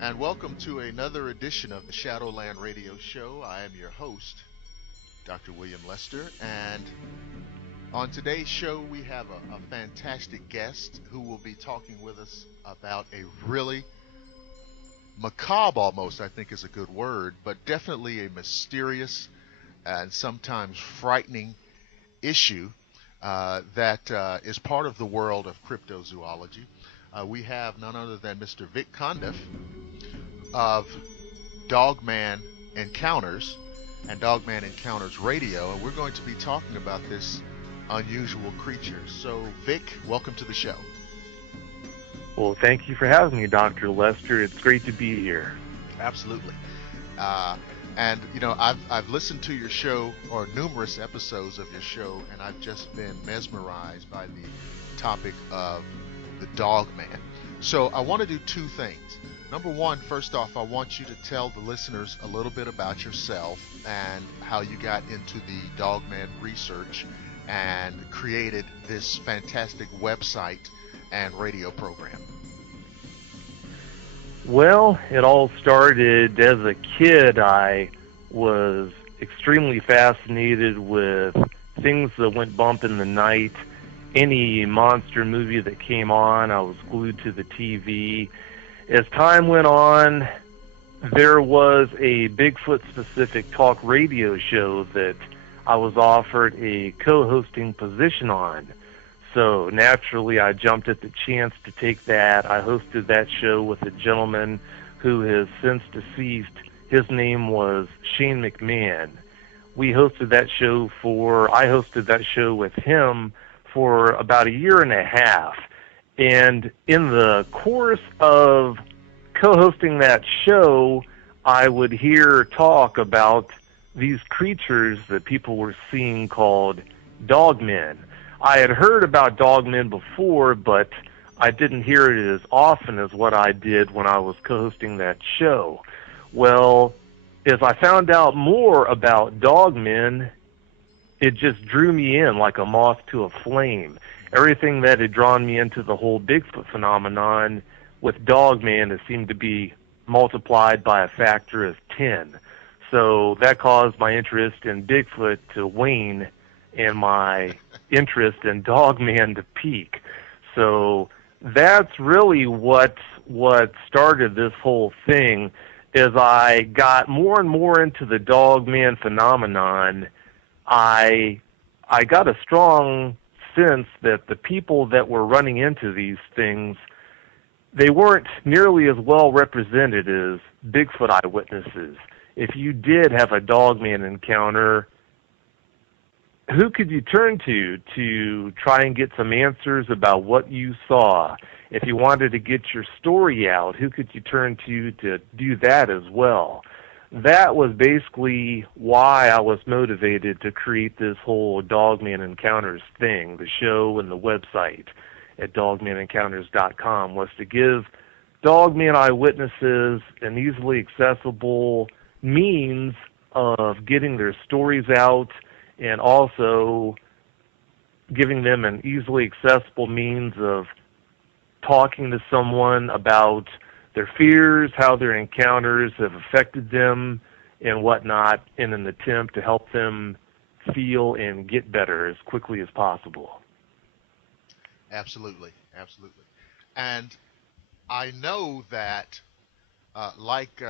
and welcome to another edition of the Shadowland Radio Show. I am your host, Dr. William Lester, and on today's show we have a fantastic guest who will be talking with us about a really macabre, almost, I think is a good word, but definitely a mysterious and sometimes frightening issue that is part of the world of cryptozoology. We have none other than Mr. Vic Cundiff of Dogman Encounters and Dogman Encounters Radio, and we're going to be talking about this unusual creature. So, Vic, welcome to the show. Well, thank you for having me, Dr. Lester. It's great to be here. Absolutely. And you know, I've listened to your show, or numerous episodes of your show, and I've just been mesmerized by the topic of the Dogman. So I want to do two things. Number one, first off, I want you to tell the listeners a little bit about yourself and how you got into the Dogman research and created this fantastic website and radio program. Well, it all started as a kid. I was extremely fascinated with things that went bump in the night. Any monster movie that came on, I was glued to the TV. As time went on, there was a Bigfoot-specific talk radio show that I was offered a co-hosting position on. So naturally, I jumped at the chance to take that. I hosted that show with a gentleman who has since deceased. His name was Shane McMahon. I hosted that show with him for about a year and a half. And in the course of co-hosting that show, I would hear talk about these creatures that people were seeing called dogmen. I had heard about dogmen before, but I didn't hear it as often as what I did when I was co-hosting that show. Well, as I found out more about dogmen, it just drew me in like a moth to a flame. Everything that had drawn me into the whole Bigfoot phenomenon with Dogman has seemed to be multiplied by a factor of 10. So that caused my interest in Bigfoot to wane and my interest in Dogman to peak. So that's really what started this whole thing. As I got more and more into the Dogman phenomenon, I got a strong sense that the people that were running into these things, they weren't nearly as well represented as Bigfoot eyewitnesses. If you did have a Dogman encounter, who could you turn to try and get some answers about what you saw? If you wanted to get your story out, who could you turn to do that as well? That was basically why I was motivated to create this whole Dogman Encounters thing, the show and the website at dogmenencounters.com, was to give Dogman eyewitnesses an easily accessible means of getting their stories out, and also giving them an easily accessible means of talking to someone about their fears, how their encounters have affected them, and whatnot, in an attempt to help them feel and get better as quickly as possible. Absolutely, absolutely. And I know that, like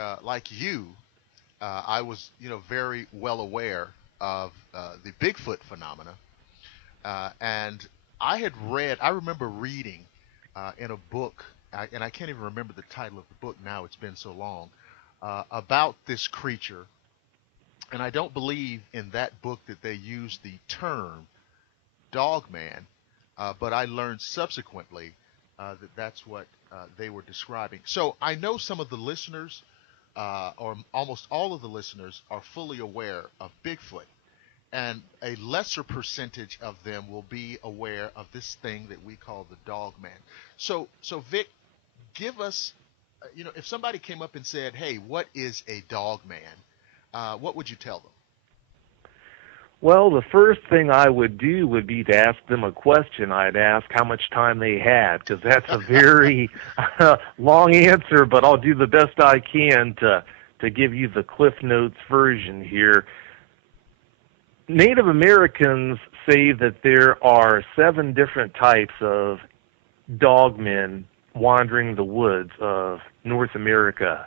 you, I was, very well aware of the Bigfoot phenomena, and I remember reading in a book, and I can't even remember the title of the book now, it's been so long, about this creature, and I don't believe in that book that they used the term Dogman, but I learned subsequently that that's what they were describing. So I know some of the listeners, or almost all of the listeners, are fully aware of Bigfoot, and a lesser percentage of them will be aware of this thing that we call the Dogman. So Vic, give us, if somebody came up and said, "Hey, what is a Dogman?" What would you tell them? Well, the first thing I would do would be to ask them a question. I'd ask how much time they had, because that's a very long answer, but I'll do the best I can to give you the Cliff Notes version here. Native Americans say that there are 7 different types of dogmen wandering the woods of North America.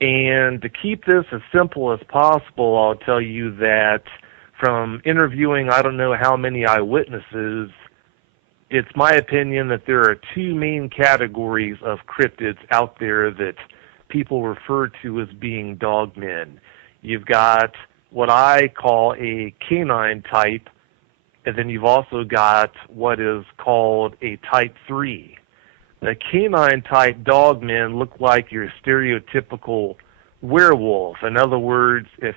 And to keep this as simple as possible, I'll tell you that from interviewing I don't know how many eyewitnesses, it's my opinion that there are 2 main categories of cryptids out there that people refer to as being dogmen. You've got what I call a canine type, and then you've also got what is called a type 3. The canine type dogmen look like your stereotypical werewolf. In other words, if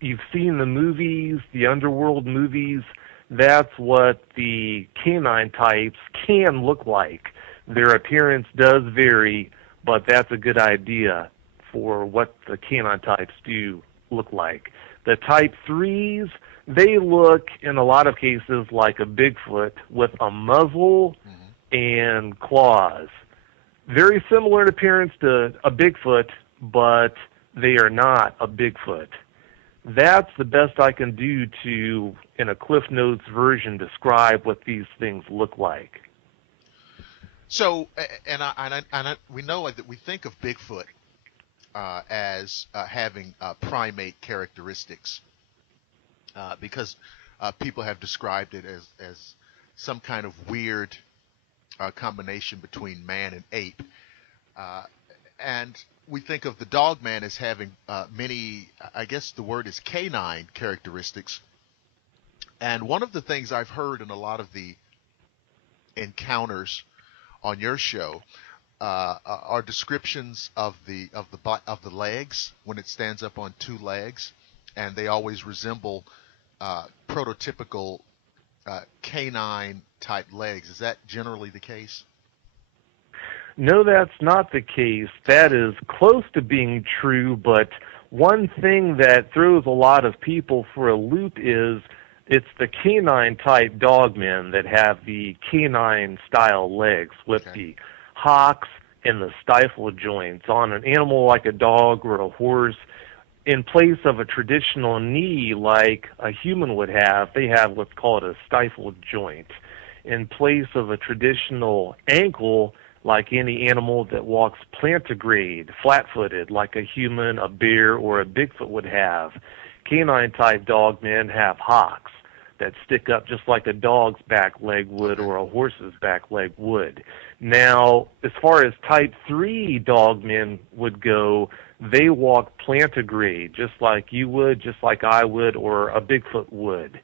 you've seen the movies, the underworld movies, that's what the canine types can look like. Their appearance does vary, but that's a good idea for what the canine types do look like. The type 3s, they look in a lot of cases like a Bigfoot with a muzzle and claws. Very similar in appearance to a Bigfoot, but they are not a Bigfoot. That's the best I can do to, in a Cliff Notes version, describe what these things look like. So, we know that we think of Bigfoot as having primate characteristics because people have described it as some kind of weird combination between man and ape. And we think of the dogman as having many, I guess the word is canine characteristics. And one of the things I've heard in a lot of the encounters on your show are descriptions of the legs when it stands up on 2 legs, and they always resemble prototypical canine type legs. Is that generally the case? No, that's not the case. That is close to being true, but one thing that throws a lot of people for a loop is it's the canine type dogmen that have the canine style legs with the hocks and the stifle joints. On an animal like a dog or a horse, in place of a traditional knee like a human would have, they have what's called a stifle joint. In place of a traditional ankle, like any animal that walks plantigrade, flat-footed, like a human, a bear, or a Bigfoot would have, canine-type dogmen have hocks that stick up just like a dog's back leg would or a horse's back leg would. Now, as far as type 3 dogmen would go, they walk plantigrade just like you would, just like I would, or a Bigfoot would.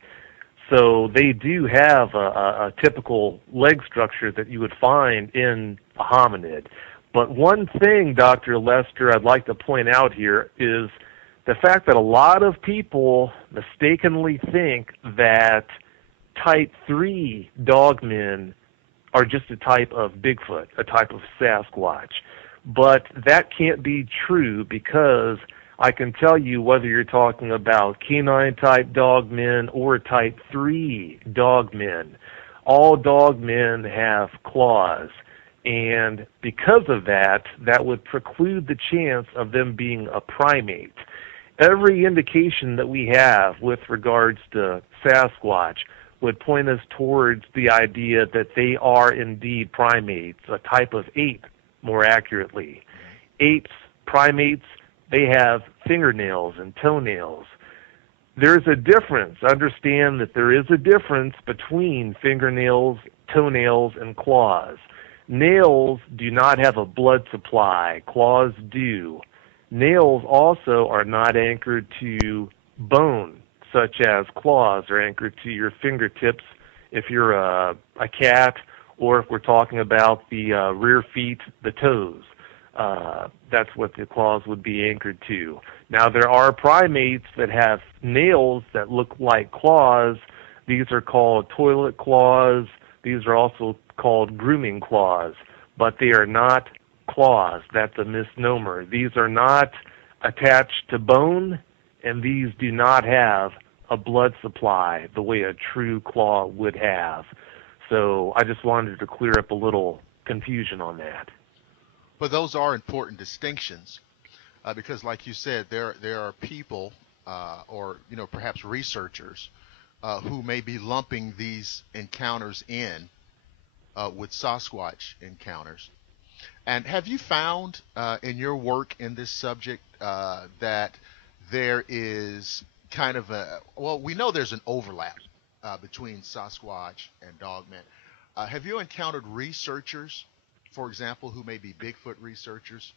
So they do have a typical leg structure that you would find in a hominid. But one thing, Dr. Lester, I'd like to point out here is the fact that a lot of people mistakenly think that type 3 dogmen are just a type of Bigfoot, a type of Sasquatch. But that can't be true because I can tell you whether you're talking about canine-type dogmen or type 3 dogmen, all dogmen have claws. And because of that, that would preclude the chance of them being a primate. Every indication that we have with regards to Sasquatch would point us towards the idea that they are indeed primates, a type of ape, more accurately. Apes, primates, they have fingernails and toenails. There's a difference. Understand that there is a difference between fingernails, toenails, and claws. Nails do not have a blood supply. Claws do. Nails also are not anchored to bone, such as claws are anchored to your fingertips if you're a cat, or if we're talking about the rear feet, the toes. That's what the claws would be anchored to. Now, there are primates that have nails that look like claws. These are called toilet claws. These are also called grooming claws, but they are not claws. That's a misnomer. These are not attached to bone, and these do not have a blood supply the way a true claw would have. So I just wanted to clear up a little confusion on that. But those are important distinctions because, like you said, there are people or perhaps researchers who may be lumping these encounters in with Sasquatch encounters. And have you found in your work in this subject that there is kind of we know there's an overlap between Sasquatch and Dogman. Have you encountered researchers, for example, who may be Bigfoot researchers,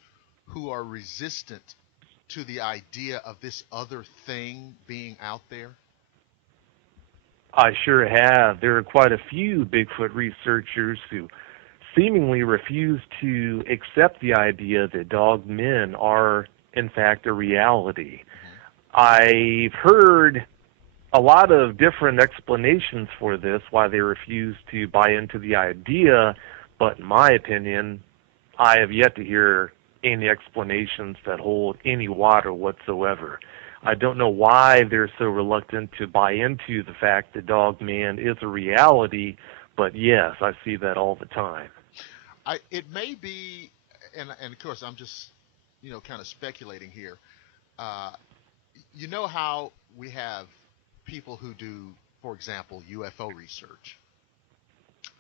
who are resistant to the idea of this other thing being out there? I sure have. There are quite a few Bigfoot researchers who seemingly refuse to accept the idea that dogmen are, in fact, a reality. I've heard a lot of different explanations for this, why they refuse to buy into the idea, but in my opinion, I have yet to hear any explanations that hold any water whatsoever. I don't know why they're so reluctant to buy into the fact that Dogman is a reality, but yes, I see that all the time. It may be, and of course I'm just, kind of speculating here. You know how we have people who do, for example, UFO research,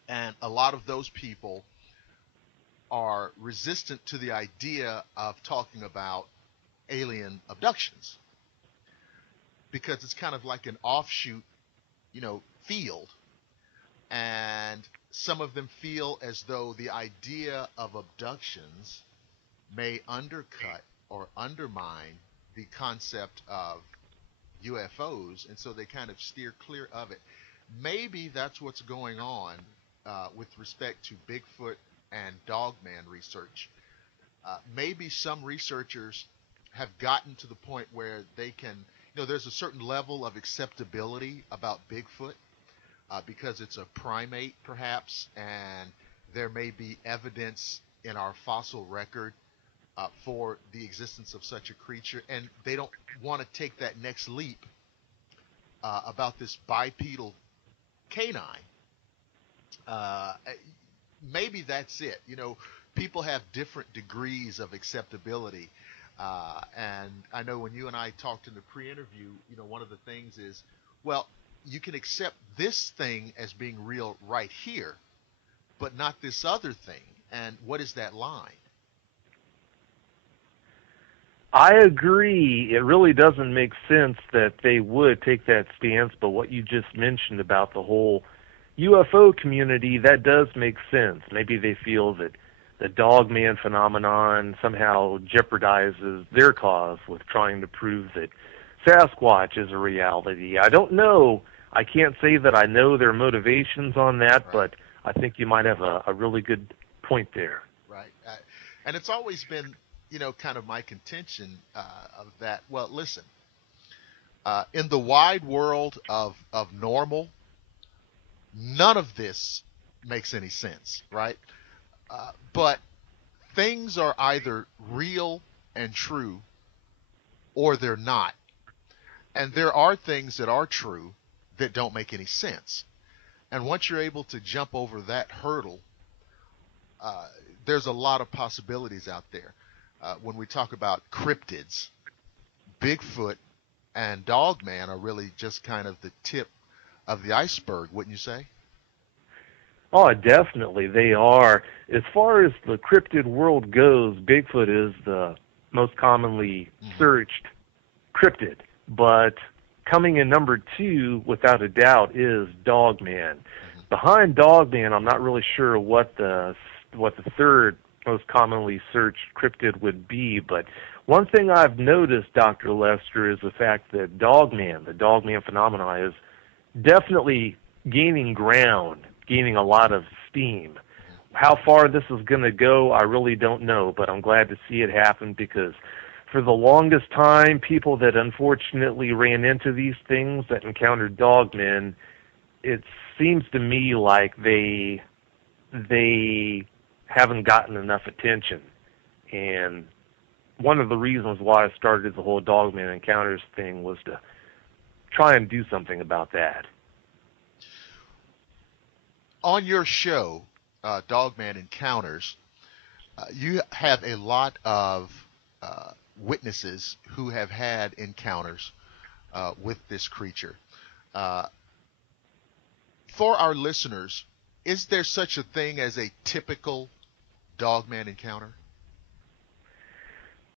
and a lot of those people are resistant to the idea of talking about alien abductions because it's kind of like an offshoot, field. And some of them feel as though the idea of abductions may undercut or undermine the concept of UFOs, and so they kind of steer clear of it. Maybe that's what's going on with respect to Bigfoot and Dogman research. Maybe some researchers have gotten to the point where they can, there's a certain level of acceptability about Bigfoot because it's a primate, perhaps, and there may be evidence in our fossil record for the existence of such a creature, and they don't want to take that next leap about this bipedal canine. Maybe that's it. People have different degrees of acceptability. And I know when you and I talked in the pre-interview, one of the things is, well, you can accept this thing as being real right here, but not this other thing. And what is that line? I agree. It really doesn't make sense that they would take that stance, but what you just mentioned about the whole UFO community, that does make sense. Maybe they feel that the Dogman phenomenon somehow jeopardizes their cause with trying to prove that Sasquatch is a reality. I don't know. I can't say that I know their motivations on that, Right. but I think you might have a really good point there. Right. And it's always been, kind of my contention of that. Well, listen, in the wide world of normal, none of this makes any sense, right? But things are either real and true or they're not. And there are things that are true that don't make any sense. And once you're able to jump over that hurdle, there's a lot of possibilities out there. When we talk about cryptids, Bigfoot and Dogman are really just kind of the tip of the iceberg, wouldn't you say? Oh, definitely, they are. As far as the cryptid world goes, Bigfoot is the most commonly searched cryptid. But coming in number 2, without a doubt, is Dogman. Behind Dogman, I'm not really sure what the third most commonly searched cryptid would be, but one thing I've noticed, Dr. Lester, is the fact that Dogman, the Dogman phenomena, is definitely gaining ground, gaining a lot of steam. How far this is going to go, I really don't know, but I'm glad to see it happen because for the longest time, people that unfortunately ran into these things, that encountered Dogmen, it seems to me like they haven't gotten enough attention. And one of the reasons why I started the whole Dogman Encounters thing was to try and do something about that. On your show, Dogman Encounters, you have a lot of witnesses who have had encounters with this creature. Uh, for our listeners, is there such a thing as a typical Dogman encounter?